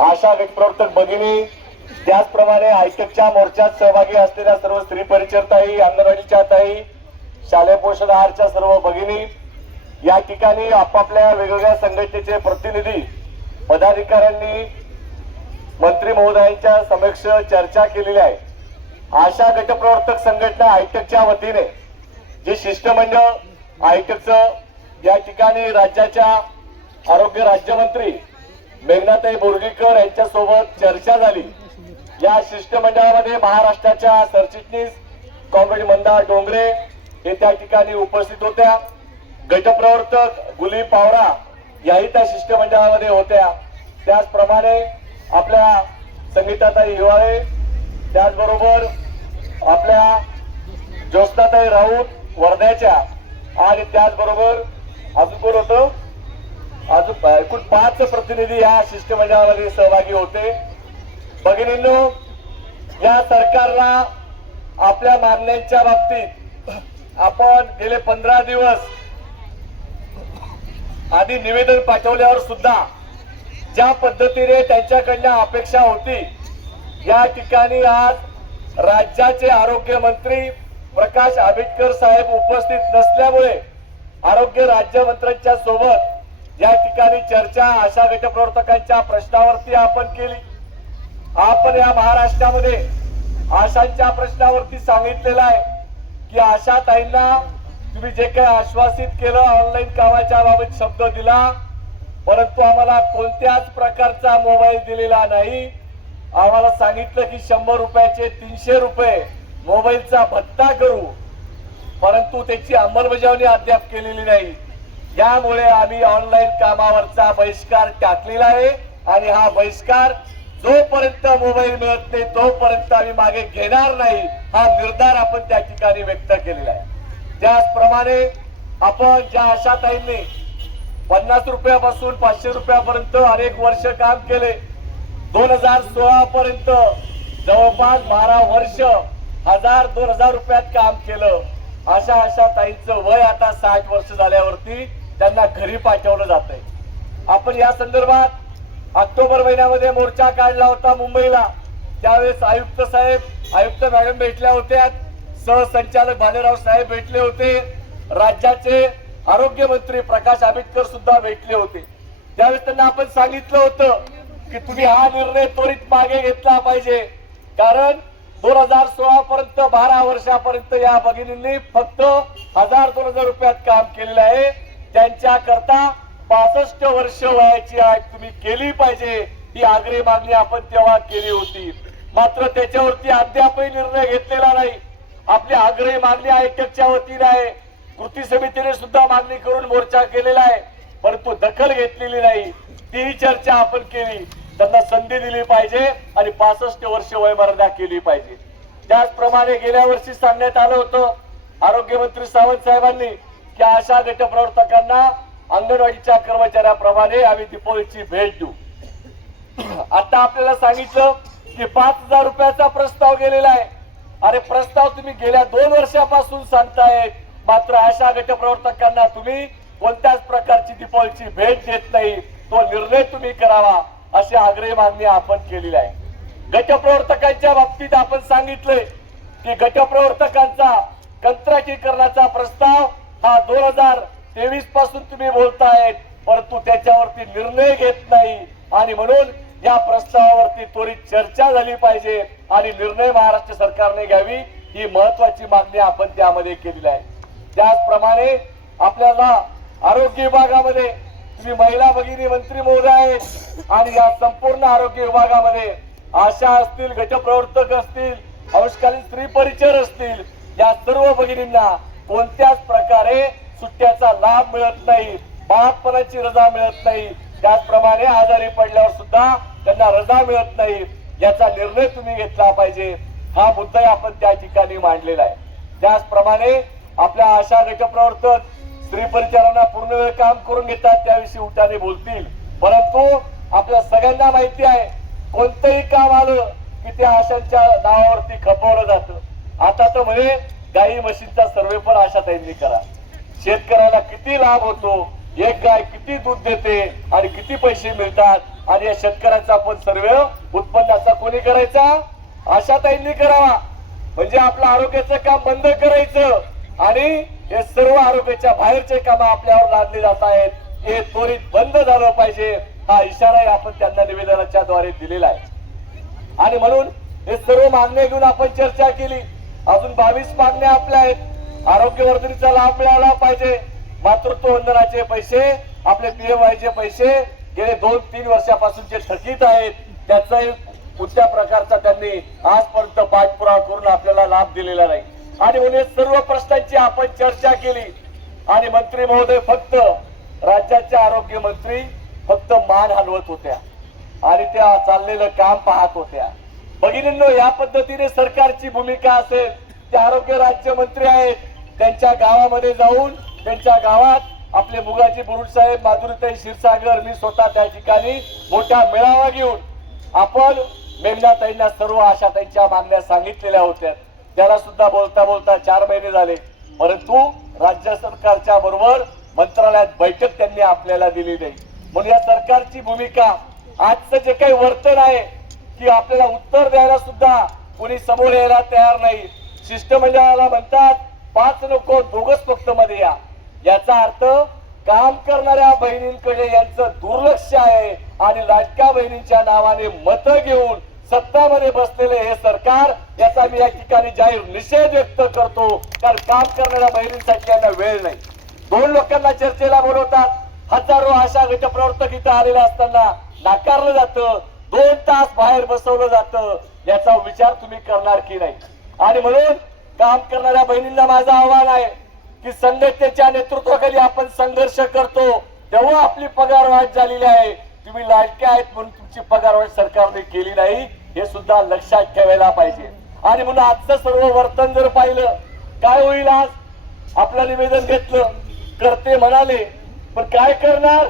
आशा गटप्रवर्तक भगिनी, त्याचप्रमाणे आयटकच्या मोर्चात सहभागी असलेल्या सर्व स्त्री परिचरताई, अंगणवाडीच्या ताई, शालेय पोषण आहारच्या सर्व भगिनी, या ठिकाणी आपापल्या वेगवेगळ्या संघटनेचे प्रतिनिधी पदाधिकाऱ्यांनी मंत्री महोदयांच्या समक्ष चर्चा केलेली आहे। आशा गटप्रवर्तक संघटना आयटकच्या वतीने जे शिष्टमंडळ आयटकचं या ठिकाणी राज्याच्या आरोग्य राज्यमंत्री मेघनाताई बोर्डीकर यांच्या सोबत चर्चा झाली। या शिष्टमंडळामध्ये महाराष्ट्राच्या सरचिटणीस कॉम्रेड मंदा डोंगरे हे त्या ठिकाणी उपस्थित होत्या। गटप्रवर्तक गुली पावरा याही त्या शिष्टमंडळामध्ये होत्या। त्याचप्रमाणे आपल्या संगीताताई हिवाळे, त्याचबरोबर आपल्या ज्योत्स्नाताई राऊत वर्ध्याच्या, आणि त्याचबरोबर अजून कोण होतं, अजून एकूण 5 प्रतिनिधी या शिष्टमंडळामध्ये सहभागी होते। भगिनींनो, या सरकारला आपल्या मागण्यांच्या बाबतीत आपण गेले 15 दिवस आधी निवेदन पाठवल्यावर सुद्धा ज्या पद्धतीने त्यांच्याकडनं अपेक्षा होती, या ठिकाणी आज राज्याचे आरोग्य मंत्री प्रकाश आंबेडकर साहेब उपस्थित नसल्यामुळे आरोग्य राज्यमंत्र्यांच्या सोबत या ठिकाणी चर्चा आशा गटप्रवर्तकांच्या प्रश्नावरती आपण केली। आपण या महाराष्ट्रामध्ये आशांच्या प्रश्नावरती सांगितलेलं आहे की आशा ताईंना तुम्ही जे काही आश्वासित केलं, ऑनलाईन कामाच्या बाबत शब्द दिला, परंतु आम्हाला कोणत्याच प्रकारचा मोबाईल दिलेला नाही। आम्हाला सांगितलं की 100 रुपयाचे 300 रुपये मोबाईलचा भत्ता करू, परंतु त्याची अंमलबजावणी अद्याप केलेली नाही। यामुळे आम्ही ऑनलाईन कामावरचा बहिष्कार टाकलेला आहे आणि हा बहिष्कार जोपर्यंत मोबाईल मिळत नाही तोपर्यंत आम्ही मागे घेणार नाही, हा निर्धार आपण त्या ठिकाणी व्यक्त केलेला आहे। त्याचप्रमाणे आपण ज्या आशाताईंनी 50 रुपयापासून 500 रुपयापर्यंत अनेक वर्ष काम केले, 2016 पर्यंत जवळपास 12 वर्ष 1000-2000 रुपयात काम केलं। अशा आशाताईंचं वय आता 60 वर्ष झाल्यावरती त्यांना घरी पाठवलं जातंय। आपण या संदर्भात ऑक्टोबर महिन्यामध्ये मोर्चा काढला होता मुंबईला। त्यावेळेस आयुक्त साहेब, आयुक्त मॅडम भेटल्या होत्या, सहसंचालक भालेराव साहेब भेटले होते, राज्याचे आरोग्य मंत्री प्रकाश आंबेडकर सुद्धा भेटले होते। त्यावेळेस त्यांना आपण सांगितलं होतं की तुम्ही हा निर्णय त्वरित मागे घेतला पाहिजे, कारण 2016 पर्यंत 12 वर्षापर्यंत या भगिनींनी फक्त 1000-2000 रुपयात काम केलेलं आहे। त्यांच्या करता 65 वर्ष वयाची अट तुम्ही केली पाहिजे, ही आग्रही मागणी आपण तेव्हा केली होती। मात्र त्याच्यावरती अद्यापही निर्णय घेतलेला नाही। आपली आग्रही मागणी आयटकच्या वतीने आहे, कृती समितीने सुद्धा मागणी करून मोर्चा केलेला आहे, परंतु दखल घेतलेली नाही। ती चर्चा आपण केली, त्यांना संधी दिली पाहिजे आणि 65 वर्ष वयमर्यादा केली पाहिजे। त्याचप्रमाणे गेल्या वर्षी सांगण्यात आलं होतं आरोग्य मंत्री सावंत साहेबांनी की आशा गटप्रवर्तकांना अंगणवाडीच्या कर्मचाऱ्याप्रमाणे आम्ही दीपावलीची भेट देऊ। आता आपल्याला सांगितलं की 5000 रुपयाचा प्रस्ताव गेलेला आहे। अरे प्रस्ताव तुम्ही गेल्या 2 वर्षापासून सांगताय, मात्र आशा गटप्रवर्तकांना तुम्ही कोणत्याच प्रकारची दीपावलीची भेट देत नाही। तो निर्णय तुम्ही करावा अशी आग्रही मागणी आपण केलेली आहे। गटप्रवर्तकांच्या बाबतीत आपण सांगितलंय की गटप्रवर्तकांचा कंत्राटीकरणाचा प्रस्ताव हा 2023 पासून तुम्ही बोलतायत, परंतु त्याच्यावरती निर्णय घेत नाही आणि म्हणून या प्रस्तावावरती त्वरित चर्चा झाली पाहिजे आणि निर्णय महाराष्ट्र सरकारने घ्यावी, ही महत्वाची मागणी आपण त्यामध्ये केलेली आहे। त्याचप्रमाणे आपल्याला आरोग्य विभागामध्ये तुम्ही महिला भगिनी मंत्री महोदय आहेत आणि या संपूर्ण आरोग्य विभागामध्ये आशा असतील, गटप्रवर्तक असतील, अंशकालीन स्त्री परिचर असतील, या सर्व भगिनींना कोणत्याच प्रकारे सुट्ट्याचा लाभ मिळत नाही, बाळंतपणाची रजा मिळत नाही, त्याचप्रमाणे आजारी पडल्यावर सुद्धा त्यांना रजा मिळत नाही। याचा निर्णय तुम्ही घेतला पाहिजे, हा मुद्दा आपण त्या ठिकाणी मांडलेला आहे। त्याचप्रमाणे आपल्या आशा गटप्रवर्तक स्त्री परिचारांना पूर्ण वेळ काम करून घेतात, त्याविषयी उठाने बोलतील, परंतु आपल्या सगळ्यांना माहिती आहे कोणतंही काम आलं की त्या आशांच्या नावावरती खपवलं जातं। आता तर म्हणे गाई म्हशींचा सर्वे पण आशाताईंनी करा, शेतकऱ्याला किती लाभ होतो, एक गाय किती दूध देते आणि किती पैसे मिळतात आणि या शेतकऱ्याचा पण सर्वे उत्पन्नाचा कोणी करायचा? आशाताईंनी करावा. म्हणजे आपलं आरोग्याचं काम बंद करायचं आणि हे सर्व आरोग्याच्या बाहेरचे काम आपल्यावर लादले जात आहेत, हे त्वरित बंद झालं पाहिजे. हा इशाराही आपण त्यांना निवेदनाच्या द्वारे दिलेला आहे. आणि म्हणून हे सर्व मागण्या घेऊन आपण चर्चा केली. अजून 22 मागण्या आपल्या आहेत. आरोग्यवर्धिनीचा लाभ मिळाला पाहिजे. मातृत्व वंदनाचे पैसे, आपले पीएमआयचे पैसे गेले 2-3 वर्षापासूनचे थकीत आहेत, त्याचाही कुठल्या प्रकारचा त्यांनी आजपर्यंत पाठपुरावा करून आपल्याला लाभ दिलेला नाही. आणि म्हणून सर्व प्रश्नांची आपण चर्चा केली. आणि मंत्री महोदय फक्त राज्याच्या आरोग्य मंत्री फक्त मान हलवत होत्या आणि त्या चाललेलं काम पाहत होत्या. भगिनींनो, या पद्धतीने सरकारची भूमिका असेल. ते आरोग्य राज्यमंत्री आहेत, त्यांच्या गावामध्ये जाऊन त्यांच्या गावात आपले मुगाजी बुरुड साहेब, माधुरीताई क्षीरसागर, मी स्वतः त्या ठिकाणी मोठा मेळावा घेऊन आपण मेघनाताईंना सर्व आशाताईंच्या मागण्या सांगितलेल्या होत्या. त्याला सुद्धा बोलता बोलता 4 महिने झाले, परंतु राज्य सरकारच्या बरोबर मंत्रालयात बैठक त्यांनी आपल्याला दिली नाही. म्हणून या सरकारची भूमिका, आजचं जे काही वर्तन आहे की आपल्याला उत्तर द्यायला सुद्धा कोणी समोर यायला तयार नाही. शिष्टमंडळाला म्हणतात 5 नको 2च फक्त मध्ये या. याचा अर्थ काम करणाऱ्या बहिणींकडे यांचं दुर्लक्ष आहे आणि लाडक्या बहिणींच्या नावाने मतं घेऊन सत्तामध्ये बसलेले हे सरकार, याचा मी या ठिकाणी जाहीर निषेध व्यक्त करतो. कारण काम करणाऱ्या बहिणींसाठी यांना वेळ नाही. 2 लोकांना चर्चेला बोलवतात, हजारो आशा गटप्रवर्तक इथं आलेले असताना नाकारलं जातं, 2 तास बाहेर बसवलं जातं. याचा विचार तुम्ही करणार की नाही? आणि म्हणून काम करणाऱ्या बहिणींना माझं आव्हान आहे की संघटनेच्या नेतृत्वाखाली आपण संघर्ष करतो तेव्हा आपली पगारवाढ झालेली आहे. तुम्ही लाडके आहेत म्हणून तुमची पगारवाढ सरकारने केली नाही, हे सुद्धा लक्षात ठेवायला पाहिजे. आणि म्हणून आजचं सर्व वर्तन जर पाहिलं, काय होईल? आज आपलं निवेदन घेतलं, करते म्हणाले, पण काय करणार?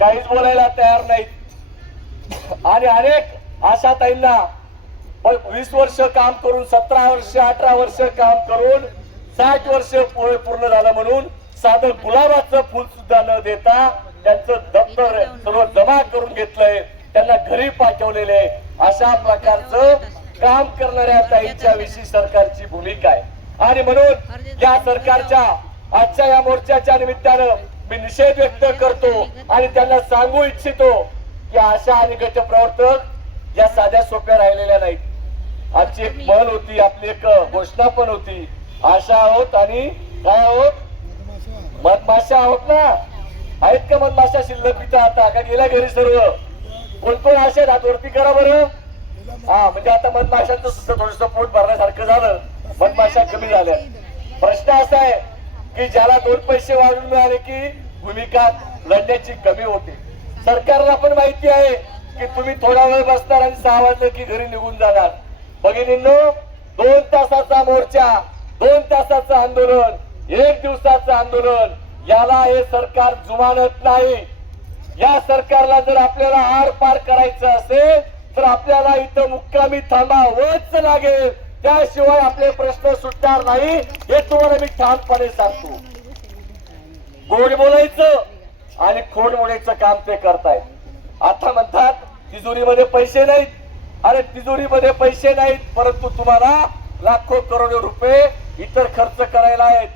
काहीच बोलायला तयार नाहीत. आणि अनेक आशाताईंना 20 वर्ष काम करून, 17 वर्ष 18 वर्ष काम करून 60 वर्ष पूर्ण झालं म्हणून साधं गुलाबाचं फुल सुद्धा न देता त्यांचं दप्तर सर्व जमा करून घेतलंय, त्यांना घरी पाठवलेले. अशा प्रकारचं काम करणाऱ्या ताईंच्या विषयी सरकारची भूमिका आहे. आणि म्हणून या सरकारच्या आजच्या या मोर्चाच्या निमित्तानं मी निषेध व्यक्त करतो आणि त्यांना सांगू इच्छितो की आशा आणि गटप्रवर्तक या साध्या सोप्या राहिलेल्या नाहीत. आमची एक म्हण होती, आपली एक घोषणा पण होती, आशा आहोत आणि काय आहोत? मधमाशा आहोत ना. आहेत का मधमाशा शिल्लक इथं? आता का गेल्या घरी सर्व? कोण आशा हातवरती करा बरं. हा, म्हणजे आता मधमाशांचं सुद्धा थोडस पोट भरण्यासारखं झालं, मधमाशा कमी झाल्या. प्रश्न असा आहे की ज्याला 2 पैसे वाढून मिळाले की भूमिका लढण्याची कमी होते. सरकारला पण माहिती आहे की तुम्ही थोडा वेळ बसणार आणि 6 वाजले की घरी निघून जाणार. भगिनींनो, 2 तासाचा मोर्चा, 2 तासाचं आंदोलन, 1 दिवसाचं आंदोलन, याला हे सरकार जुमानत नाही. या सरकारला जर आपल्याला आर पार करायचं असेल तर आपल्याला इथं मुक्कामी थांबावंच लागेल, त्याशिवाय आपले प्रश्न सुटणार नाही, हे तुम्हाला मी ठामपणे सांगतो. गोड बोलायचं आणि खोड बोलायचं काम ते करतायत. आता म्हणतात तिजोरीमध्ये पैसे नाहीत. अरे तिजोरीमध्ये पैसे नाहीत, परंतु तुम्हाला लाखो करोडो रुपये इतर खर्च करायला आहेत.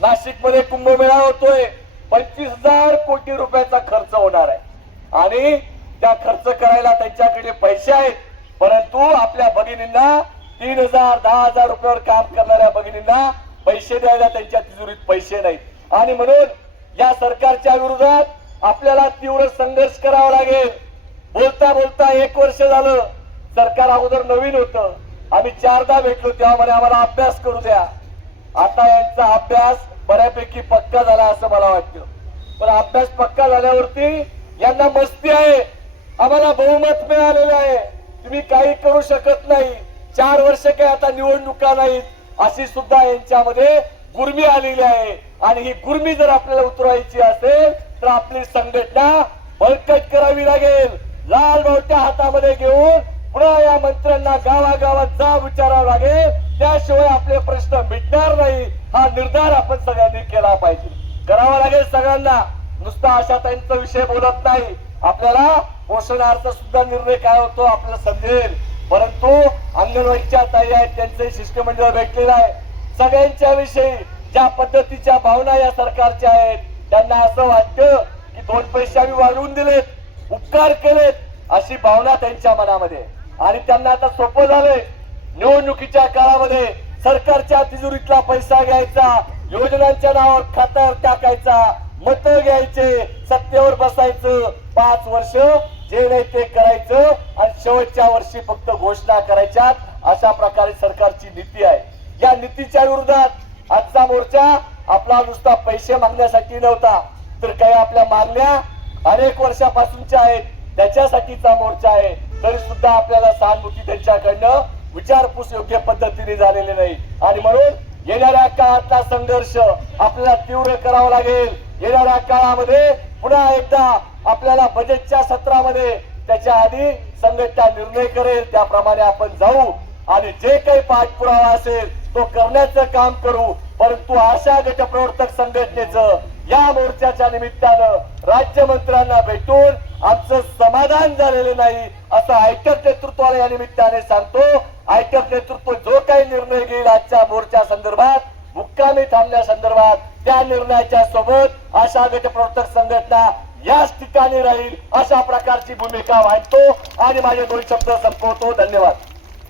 नाशिक मध्ये कुंभमेळा होतोय, 25,000 कोटी रुपयाचा खर्च होणार आहे आणि त्या खर्च करायला त्यांच्याकडे पैसे आहेत, परंतु आपल्या भगिनींना 3,000 10,000 रुपयावर काम करणाऱ्या भगिनींना पैसे द्यायला त्यांच्या तिजोरीत पैसे नाहीत. आणि म्हणून या सरकारच्या विरोधात आपल्याला तीव्र संघर्ष करावा लागेल. बोलता बोलता 1 वर्ष झालं. सरकार अगोदर नवीन होतं, आम्ही 4दा भेटलो, तेव्हा म्हणे आम्हाला अभ्यास करू द्या. आता यांचा अभ्यास बऱ्यापैकी पक्का झाला असं मला वाटतं. पण अभ्यास पक्का झाल्यावरती यांना मस्ती आहे, आम्हाला बहुमत मिळालेलं आहे, तुम्ही काही करू शकत नाही, 4 वर्ष काही आता निवडणुका नाहीत, अशी सुद्धा यांच्यामध्ये गुर्मी आलेली आहे. आणि ही गुर्मी जर आपल्याला उतरवायची असेल तर आपली संघटना बळकट करावी लागेल. लाल बावट्या हातामध्ये घेऊन पुन्हा या मंत्र्यांना गावागावात जा विचारावं लागेल, त्याशिवाय आपले प्रश्न मिटणार नाही. हा निर्धार आपण सगळ्यांनी केला पाहिजे, करावा लागेल सगळ्यांना. नुसता आशाताईंचा विषय बोलत नाही, आपल्याला पोषण आहाराचा सुद्धा निर्णय काय होतो आपल्याला समजेल. परंतु अंगणवाडीच्या ताई आहेत, त्यांचे शिष्टमंडळ भेटलेलं आहे. सगळ्यांच्या विषयी ज्या पद्धतीच्या भावना या सरकारच्या आहेत, त्यांना असं वाटतं की 2 पैसे आम्ही वाढवून दिलेत, उपकार केलेत, अशी भावना त्यांच्या मनामध्ये. आणि त्यांना आता सोपं झालंय निवडणुकीच्या काळामध्ये सरकारच्या तिजोरीतला पैसा घ्यायचा, योजनांच्या नावावर खात्यावर टाकायचा, मत घ्यायचे, सत्तेवर बसायचं, 5 वर्ष जे नाही ते करायचं आणि शेवटच्या वर्षी फक्त घोषणा करायच्या. अशा प्रकारे सरकारची नीती आहे. या नीतीच्या विरोधात आजचा मोर्चा आपला नुसता पैसे मागण्यासाठी नव्हता, तर काही आपल्या मागण्या अनेक वर्षापासूनच्या आहेत त्याच्यासाठीचा मोर्चा आहे. तरी सुद्धा आपल्याला सहानुभूती त्यांच्याकडनं विचारपूस योग्य पद्धतीने झालेली नाही. आणि म्हणून येणाऱ्या काळातला संघर्ष आपल्याला तीव्र करावा लागेल. येणाऱ्या काळामध्ये पुन्हा एकदा आपल्याला बजेटच्या सत्रामध्ये त्याच्या आधी संघटना निर्णय करेल त्याप्रमाणे आपण जाऊ आणि जे काही पाठपुरावा असेल तो करण्याचं काम करू. परंतु अशा गटप्रवर्तक संघटनेचं या मोर्चाच्या निमित्तानं राज्यमंत्र्यांना भेटून आमचं समाधान झालेलं नाही असं आयटक नेतृत्वाला या निमित्ताने सांगतो. आयटक नेतृत्व जो काही निर्णय घेईल आजच्या मोर्चा संदर्भात, मुक्कामी थांबण्यासंदर्भात, त्या निर्णयाच्या सोबत अशा गटप्रवर्तक संघटना याच ठिकाणी राहील अशा प्रकारची भूमिका मांडतो आणि माझे 2 शब्द संपवतो. धन्यवाद.